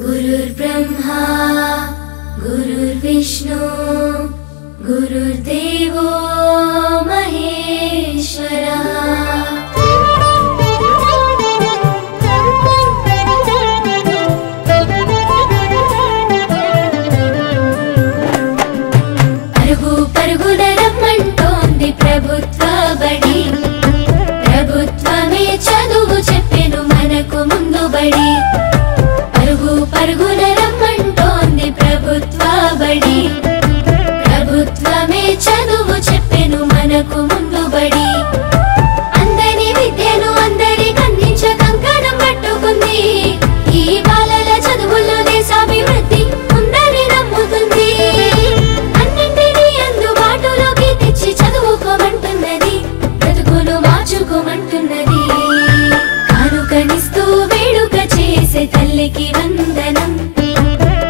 गुरुर्ब्रह्मा गुरुर्विष्णु गुरुर्देवो महेश्वरः। పరుగు పరుగున రమ్మంటోంది ప్రభుత్వ బడి, ప్రభుత్వమే చదువు చెప్పెను మనకు ముందు బడి. పరుగు పరుగున రమ్మంటోంది ప్రభుత్వ బడి, ప్రభుత్వమే చదువు చెప్పెను మనకు ముందు బడి. అందరి విద్యను అందరికి అందించ కంకణం పట్టుకుంది, ఈ బాలల చదువుల్లో దేశాభివృద్ధి ఉందని నమ్ముతుంది. అన్నింటినీ అందుబాటులోకి తెచ్చి చదువుకోమంటున్నది, బ్రతుకును మార్చుకోమంటున్నది. కానుకనిస్తూ వేడుక చేసే తల్లికి వందనం,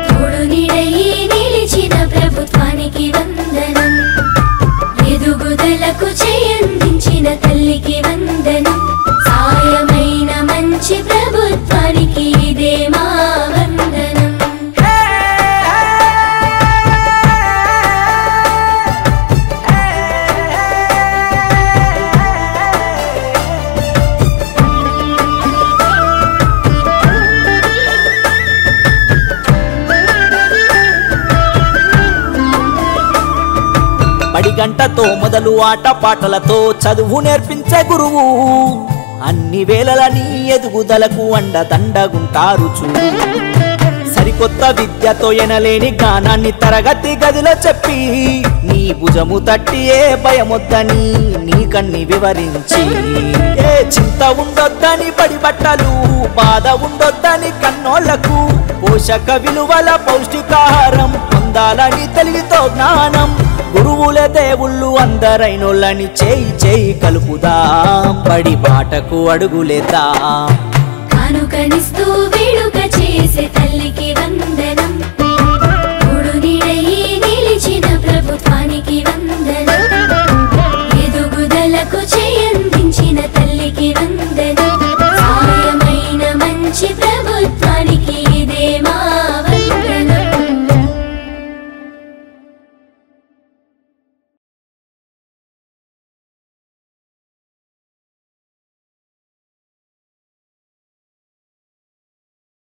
తోడు నీడయి నిలిచిన ప్రభుత్వానికి వందనం. ఎదుగుదలకు చేయందించిన తల్లికి వందనం, సాయమైన మంచి ప్రభుత్వానికి ఇదే మా వందనం. బడి గంటతో మొదలు ఆట పాటలతో చదువు నేర్పించే గురువు, అన్ని వేళలని ఎదుగుదలకు అండదండగుంటారు చూడు. సరికొత్త విద్యతో ఎనలేని జ్ఞానాన్ని తరగతి గదిలో చెప్పి, నీ భుజము తట్టి ఏ భయమొద్దని నీకన్ని వివరించి, ఏ చింత ఉండొద్దని బడి బట్టలు, బాధ ఉండొద్దని కన్నోళ్లకు, పోషక విలువల పౌష్టికాహారం పొందాలని తెలివితో జ్ఞానం. గురువులే దేవుళ్ళు అందరైనోళ్ళని చేయి చేయి కలుపుదాం, బడి బాటకు అడుగులేద్దాం. కానుకనిస్తూ వేడుక చేసే తల్లి